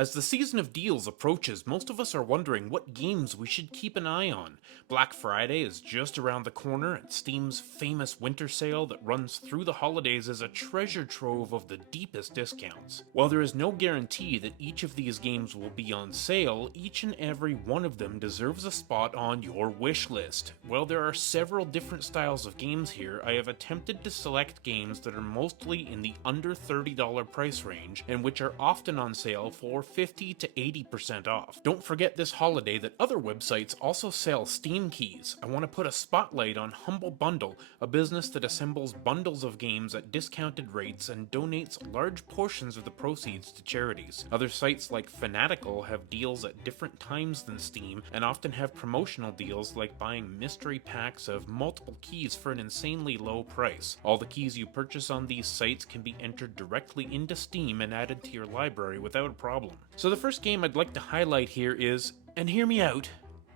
As the season of deals approaches, most of us are wondering what games we should keep an eye on. Black Friday is just around the corner, and Steam's famous winter sale that runs through the holidays is a treasure trove of the deepest discounts. While there is no guarantee that each of these games will be on sale, each and every one of them deserves a spot on your wish list. While there are several different styles of games here, I have attempted to select games that are mostly in the under $30 price range and which are often on sale for 50 to 80% off. Don't forget this holiday that other websites also sell Steam keys. I want to put a spotlight on Humble Bundle, a business that assembles bundles of games at discounted rates and donates large portions of the proceeds to charities. Other sites like Fanatical have deals at different times than Steam and often have promotional deals like buying mystery packs of multiple keys for an insanely low price. All the keys you purchase on these sites can be entered directly into Steam and added to your library without a problem. So the first game I'd like to highlight here is, and hear me out,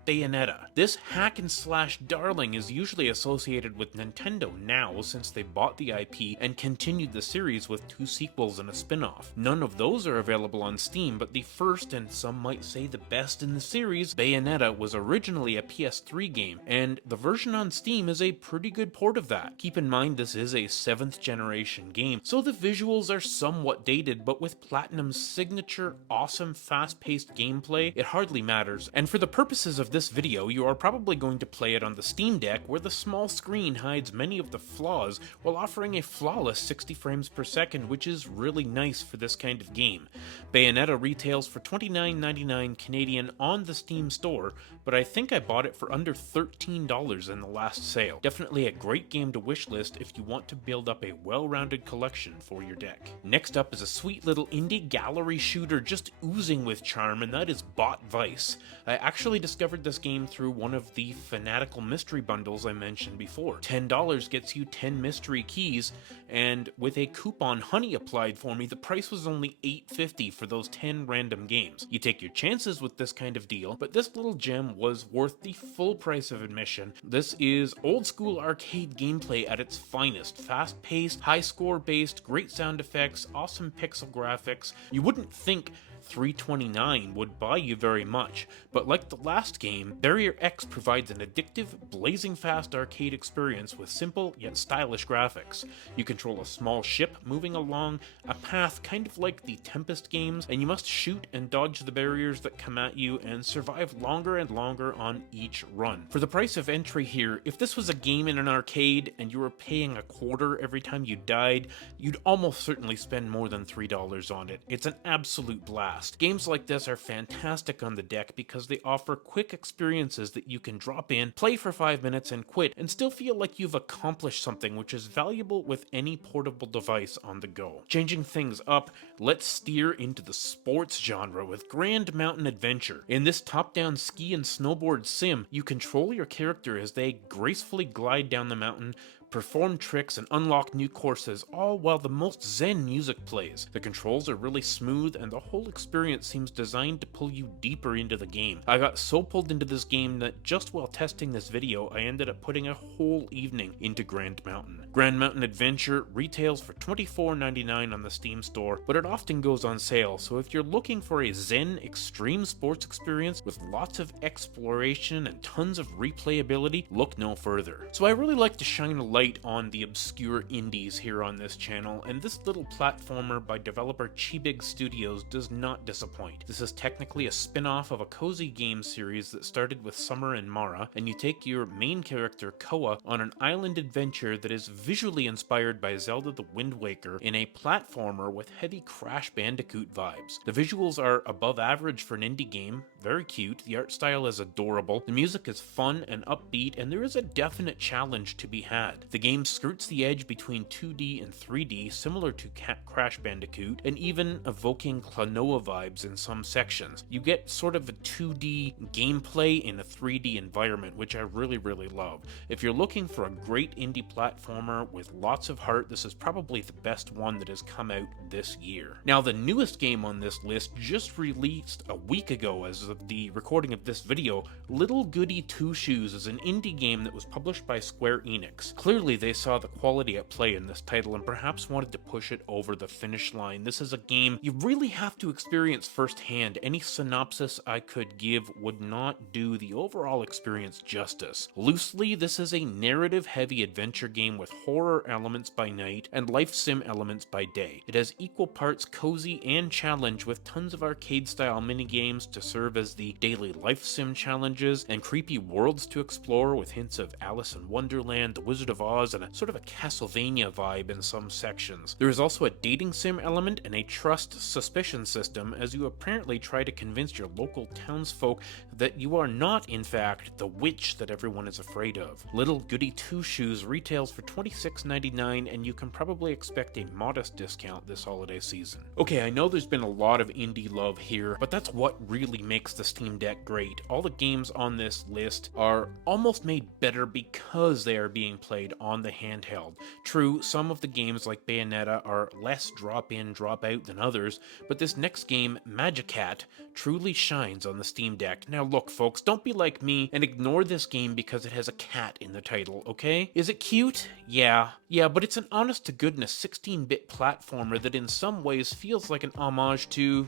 Bayonetta. This hack and slash darling is usually associated with Nintendo now since they bought the IP and continued the series with 2 sequels and a spin-off. None of those are available on Steam, but the first and some might say the best in the series, Bayonetta, was originally a PS3 game, and the version on Steam is a pretty good port of that. Keep in mind this is a 7th generation game, so the visuals are somewhat dated, but with Platinum's signature awesome fast-paced gameplay, it hardly matters. And for the purposes of this video, you are probably going to play it on the Steam Deck, where the small screen hides many of the flaws while offering a flawless 60 frames per second, which is really nice for this kind of game. Bayonetta retails for $29.99 Canadian on the Steam store, but I think I bought it for under $13 in the last sale. Definitely a great game to wishlist if you want to build up a well-rounded collection for your deck. Next up is a sweet little indie gallery shooter just oozing with charm, and that is Bot Vice. I actually discovered this game through one of the Fanatical mystery bundles I mentioned before. $10 gets you 10 mystery keys, and with a coupon Honey applied for me, the price was only $8.50 for those 10 random games. You take your chances with this kind of deal, but this little gem was worth the full price of admission. This is old school arcade gameplay at its finest. Fast-paced, high score based, great sound effects, awesome pixel graphics. You wouldn't think $3.29 would buy you very much, but like the last game, Barrier X provides an addictive, blazing fast arcade experience with simple yet stylish graphics. You control a small ship moving along a path kind of like the Tempest games, and you must shoot and dodge the barriers that come at you and survive longer and longer on each run. For the price of entry here, if this was a game in an arcade and you were paying a quarter every time you died, you'd almost certainly spend more than $3 on it. It's an absolute blast. Games like this are fantastic on the deck because they offer quick experiences that you can drop in, play for 5 minutes and quit, and still feel like you've accomplished something, which is valuable with any portable device on the go. Changing things up, let's steer into the sports genre with Grand Mountain Adventure. In this top-down ski and snowboard sim, you control your character as they gracefully glide down the mountain, perform tricks, and unlock new courses, all while the most zen music plays. The controls are really smooth, and the whole experience seems designed to pull you deeper into the game. I got so pulled into this game that just while testing this video, I ended up putting a whole evening into Grand Mountain. Grand Mountain Adventure retails for $24.99 on the Steam store, but it often goes on sale, so if you're looking for a zen extreme sports experience with lots of exploration and tons of replayability, look no further. So I really like to shine a light on the obscure indies here on this channel, and this little platformer by developer Chibig Studios does not disappoint. This is technically a spin-off of a cozy game series that started with Summer and Mara, and you take your main character Koa on an island adventure that is visually inspired by Zelda the Wind Waker in a platformer with heavy Crash Bandicoot vibes. The visuals are above average for an indie game, very cute, the art style is adorable, the music is fun and upbeat, and there is a definite challenge to be had. The game skirts the edge between 2D and 3D, similar to Crash Bandicoot, and even evoking Klonoa vibes in some sections. You get sort of a 2D gameplay in a 3D environment, which I really love. If you're looking for a great indie platformer with lots of heart, this is probably the best one that has come out this year. Now, the newest game on this list just released a week ago as of the recording of this video. Little Goody Two Shoes is an indie game that was published by Square Enix. Clearly Clearly, they saw the quality at play in this title and perhaps wanted to push it over the finish line. This is a game you really have to experience firsthand. Any synopsis I could give would not do the overall experience justice. Loosely, this is a narrative-heavy adventure game with horror elements by night and life sim elements by day. It has equal parts cozy and challenge, with tons of arcade-style minigames to serve as the daily life sim challenges, and creepy worlds to explore with hints of Alice in Wonderland, The Wizard of Oz, and a sort of a Castlevania vibe in some sections. There is also a dating sim element and a trust-suspicion system, as you apparently try to convince your local townsfolk that you are not, in fact, the witch that everyone is afraid of. Little Goody Two Shoes retails for $26.99, and you can probably expect a modest discount this holiday season. Okay, I know there's been a lot of indie love here, but that's what really makes the Steam Deck great. All the games on this list are almost made better because they are being played on the handheld. True, some of the games like Bayonetta are less drop-in, drop-out than others, but this next game, Magicat, truly shines on the Steam Deck. Now look folks, don't be like me and ignore this game because it has a cat in the title, okay? Is it cute? Yeah, but it's an honest-to-goodness 16-bit platformer that in some ways feels like an homage to...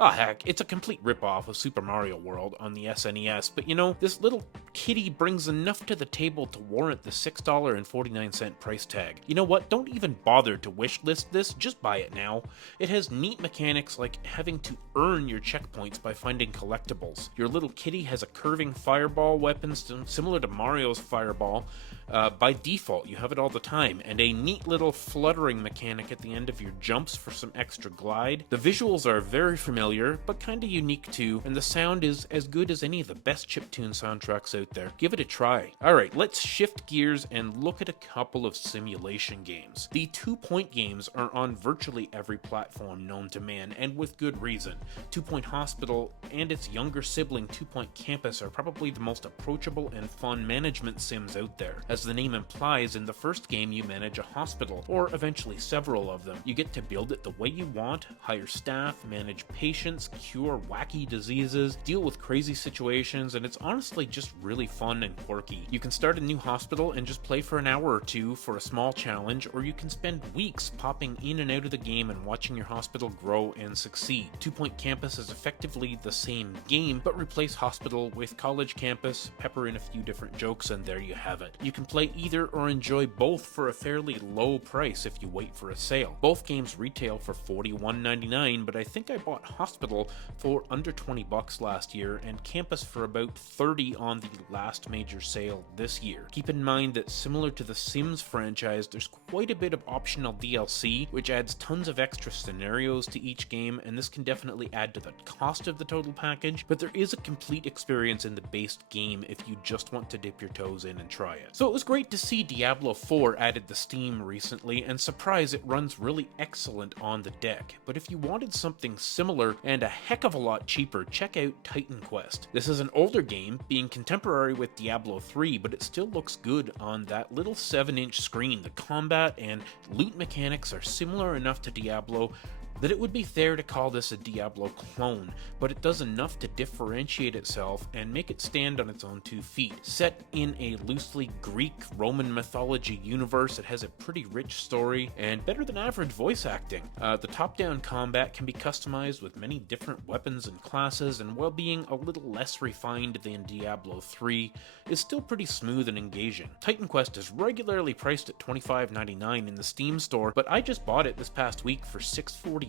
oh heck, it's a complete ripoff of Super Mario World on the SNES, but you know, this little kitty brings enough to the table to warrant the $6.49 price tag. You know what, don't even bother to wishlist this, just buy it now. It has neat mechanics like having to earn your checkpoints by finding collectibles. Your little kitty has a curving fireball weapon similar to Mario's fireball. By default, you have it all the time, and a neat little fluttering mechanic at the end of your jumps for some extra glide. The visuals are very familiar, but kinda unique too, and the sound is as good as any of the best chiptune soundtracks out there. Give it a try. Alright, let's shift gears and look at a couple of simulation games. The 2-Point games are on virtually every platform known to man, and with good reason. 2-Point Hospital and its younger sibling 2-Point Campus are probably the most approachable and fun management sims out there. As the name implies, in the first game you manage a hospital, or eventually several of them. You get to build it the way you want, hire staff, manage patients, cure wacky diseases, deal with crazy situations, and it's honestly just really fun and quirky. You can start a new hospital and just play for an hour or two for a small challenge, or you can spend weeks popping in and out of the game and watching your hospital grow and succeed. 2-Point Campus is effectively the same game, but replace hospital with college campus, pepper in a few different jokes, and there you have it. You can play either or enjoy both for a fairly low price if you wait for a sale. Both games retail for $41.99, but I think I bought Hospital for under $20 last year and Campus for about $30 on the last major sale this year. Keep in mind that similar to the Sims franchise, there's quite a bit of optional DLC, which adds tons of extra scenarios to each game, and this can definitely add to the cost of the total package, but there is a complete experience in the base game if you just want to dip your toes in and try it. So it was great to see Diablo 4 added to Steam recently, and surprise, it runs really excellent on the deck. But if you wanted something similar and a heck of a lot cheaper, check out Titan Quest. This is an older game, being contemporary with Diablo 3, but it still looks good on that little 7-inch screen. The combat and loot mechanics are similar enough to Diablo that it would be fair to call this a Diablo clone, but it does enough to differentiate itself and make it stand on its own 2 feet. Set in a loosely Greek-Roman mythology universe, it has a pretty rich story and better than average voice acting. The top-down combat can be customized with many different weapons and classes, and while being a little less refined than Diablo 3, is still pretty smooth and engaging. Titan Quest is regularly priced at $25.99 in the Steam store, but I just bought it this past week for $6.49.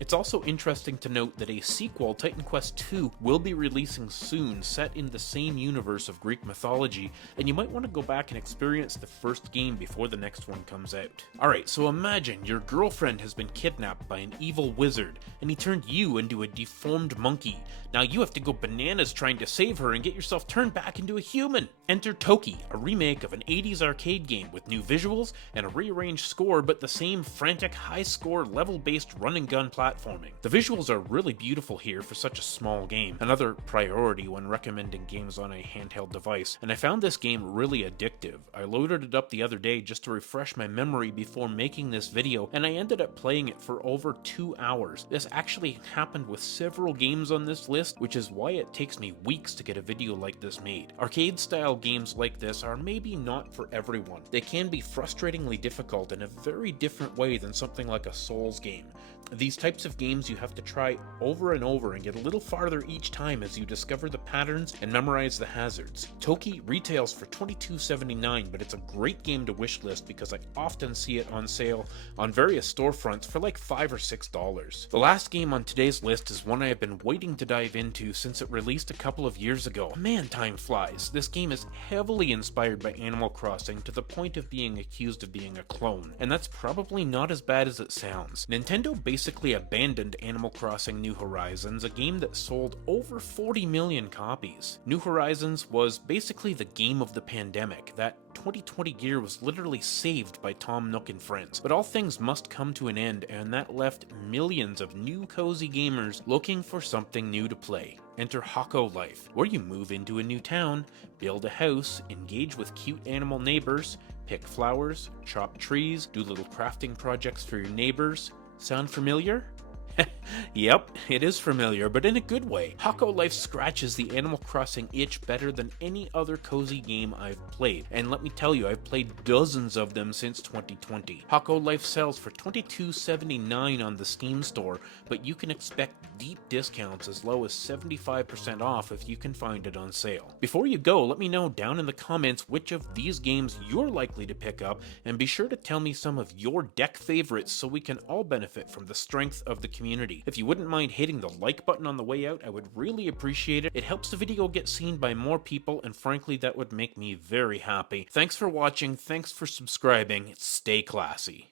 It's also interesting to note that a sequel, Titan Quest II, will be releasing soon, set in the same universe of Greek mythology, and you might want to go back and experience the first game before the next one comes out. Alright, so imagine your girlfriend has been kidnapped by an evil wizard, and he turned you into a deformed monkey. Now you have to go bananas trying to save her and get yourself turned back into a human. Enter Toki, a remake of an 80s arcade game with new visuals and a rearranged score, but the same frantic high-score level-based run and gun platforming. The visuals are really beautiful here for such a small game, another priority when recommending games on a handheld device, and I found this game really addictive. I loaded it up the other day just to refresh my memory before making this video, and I ended up playing it for over 2 hours. This actually happened with several games on this list, which is why it takes me weeks to get a video like this made. Arcade-style games like this are maybe not for everyone. They can be frustratingly difficult in a very different way than something like a Souls game. These types of games you have to try over and over and get a little farther each time as you discover the patterns and memorize the hazards. Toki retails for $22.79, but it's a great game to wishlist because I often see it on sale on various storefronts for like $5 or $6. The last game on today's list is one I have been waiting to dive into since it released a couple of years ago. Man, time flies. This game is heavily inspired by Animal Crossing to the point of being accused of being a clone, and that's probably not as bad as it sounds. Nintendo basically abandoned Animal Crossing New Horizons, a game that sold over 40 million copies. New Horizons was basically the game of the pandemic. That 2020 gear was literally saved by Tom Nook and friends. But all things must come to an end, and that left millions of new cozy gamers looking for something new to play. Enter Hako Life, where you move into a new town, build a house, engage with cute animal neighbors, pick flowers, chop trees, do little crafting projects for your neighbors. Sound familiar? Yep, it is familiar, but in a good way. Hako Life scratches the Animal Crossing itch better than any other cozy game I've played, and let me tell you, I've played dozens of them since 2020. Hako Life sells for $22.79 on the Steam store, but you can expect deep discounts as low as 75% off if you can find it on sale. Before you go, let me know down in the comments which of these games you're likely to pick up, and be sure to tell me some of your deck favorites so we can all benefit from the strength of the community. If you wouldn't mind hitting the like button on the way out, I would really appreciate it. It helps the video get seen by more people, and frankly, that would make me very happy. Thanks for watching, thanks for subscribing, stay classy.